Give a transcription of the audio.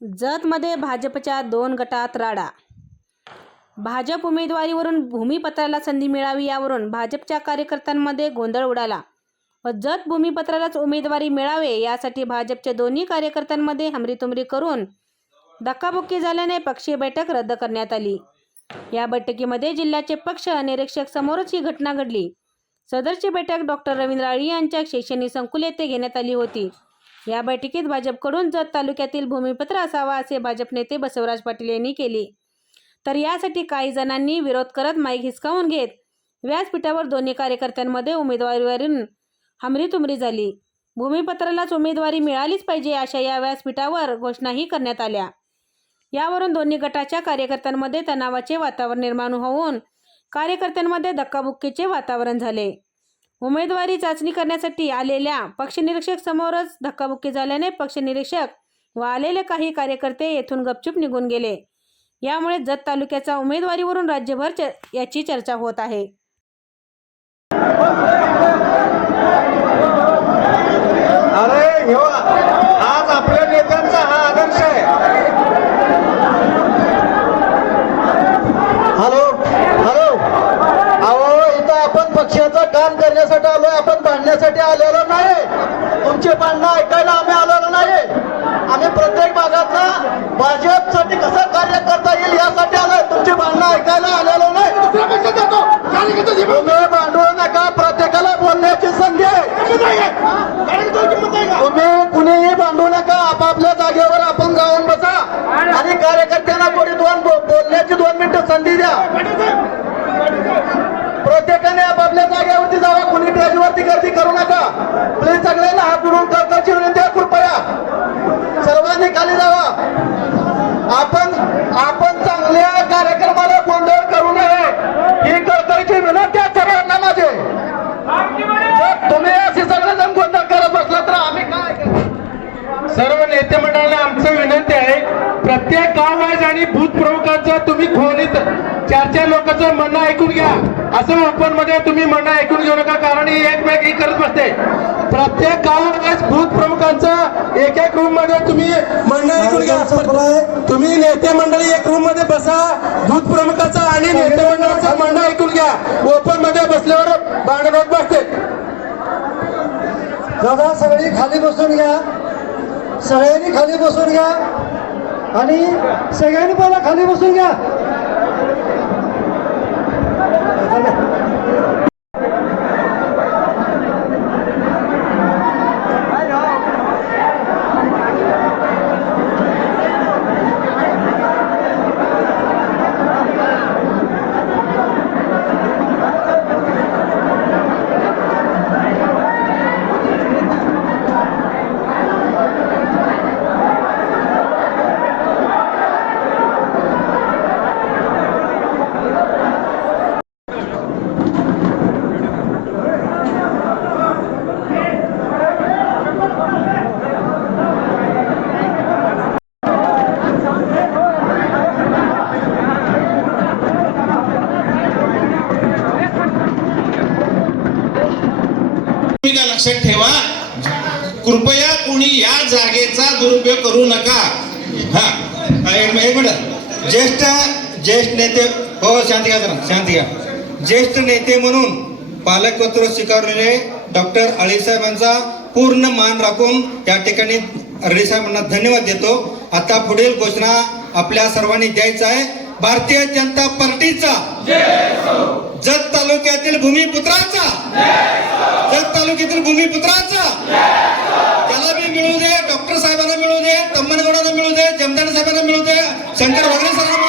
जतमध्ये भाजपच्या दोन गटात राडा. भाजप उमेदवारीवरून भूमिपत्राला संधी मिळावी यावरून भाजपच्या कार्यकर्त्यांमध्ये गोंधळ उडाला. व जत भूमिपत्रालाच उमेदवारी मिळावे यासाठी भाजपच्या दोन्ही कार्यकर्त्यांमध्ये हमरीतुमरी करून धक्काबुक्की झाल्याने पक्षीय बैठक रद्द करण्यात आली. या बैठकीमध्ये जिल्ह्याचे पक्ष निरीक्षक समोरच ही घटना घडली. सदरची बैठक डॉक्टर रवींद्र आळी यांच्या शैक्षणिक संकुल येथे घेण्यात आली होती. या बैठकीत भाजपकडून जत तालुक्यातील भूमिपत्र असावा असे भाजप नेते बसवराज पाटील यांनी केले. तर यासाठी काही जणांनी विरोध करत माईक हिसकावून घेत व्यासपीठावर दोन्ही कार्यकर्त्यांमध्ये उमेदवारीवरून हमरीतुमरी झाली. भूमिपत्रालाच उमेदवारी मिळालीच पाहिजे अशा या व्यासपीठावर घोषणाही करण्यात आल्या. यावरून दोन्ही गटाच्या कार्यकर्त्यांमध्ये तणावाचे वातावरण निर्माण होऊन कार्यकर्त्यांमध्ये धक्काबुक्कीचे वातावरण झाले. उमेदवारी चाचणी करण्यासाठी आलेल्या पक्षनिरीक्षक समोरच धक्काबुक्की झाल्याने पक्षनिरीक्षक व आलेले काही कार्यकर्ते येथून गपचूप निघून गेले. यामुळे जत तालुक्याचा उमेदवारीवरून राज्यभर च याची चर्चा होत आहे. अरे आपण भांडण्यासाठी आलेलो नाही. तुमचे भांडणं ऐकायला आम्ही आलेलो नाही. आम्ही प्रत्येक भागातला भाजपसाठी कसं कार्य करता येईल यासाठी आलोय. तुमची भांडणं ऐकायला आलेलो नाही. तुम्ही भांडू नका. प्रत्येकाला बोलण्याची संधी आहे. तुम्ही कुणीही भांडू नका. आपापल्या जागेवर आपण जाऊन बसा. आणि कार्यकर्त्यांना कोणी दोन बोलण्याची दोन मिनिटं संधी द्या. प्रत्येकाने आपापल्या जागेवरती जावा कुणी स्टेजवरती गर्दी करू नका प्लीज सगळ्यांना हात जोडून करण्याची विनंती आहे कृपया सर्वांनी खाली जावा आपण आपण चांगल्या कार्यक्रमाला गोंधळ करू नये ही कळकळीची विनंती आहे सर्वांना माझे जर तुम्ही असे सगळेजण गोंधळ करत बसला तर आम्ही काय करू? सर्व नेते मंडळाला आमचं विनंती आहे. प्रत्येक गाववाईज आणि भूत प्रमुखांचा तुम्ही खोलीत चार चार लोकांचं म्हणणं ऐकून घ्या. असं ओपनमध्ये तुम्ही म्हणणं ऐकून घेऊ नका कारण ही एकमेक ही करत बसते. प्रत्येक गाववाईज भूत प्रमुखांचं एक एक रूममध्ये तुम्ही म्हणणं ऐकून घ्या. तुम्ही नेते मंडळी एक रूममध्ये बसा भूत प्रमुखाचं आणि नेते मंडळाचं म्हणणं ऐकून घ्या. ओपनमध्ये बसल्यावर भांडण बसते. दादा सगळी खाली बसून घ्या. सगळ्यांनी खाली बसून घ्या. आणि सगळ्यांनी पहिला खाली बसून घ्या. भूमिका लक्षात ठेवा. कृपया कुणी या जागेचा दुरुपयोग करू नका. हा. एक मिनिट ज्येष्ठ ज्येष्ठ नेते हो शांती घ्या शांती घ्या. ज्येष्ठ नेते म्हणून पालकत्व स्वीकारलेले डॉक्टर अळीसाहेबांचा पूर्ण मान राखून या ठिकाणी अळीसाहेबांना धन्यवाद देतो. आता पुढील घोषणा आपल्या सर्वांनी द्यायचा आहे. भारतीय जनता पार्टीचा. जत तालुक्यातील भूमिपुत्राचा. जत तालुक्यातील भूमिपुत्राचा. त्याला बी मिळू दे डॉक्टर साहेबांना मिळू दे तम्मनगौडांना मिळू दे जमदार साहेबांना मिळू दे शंकर वागरे सरांना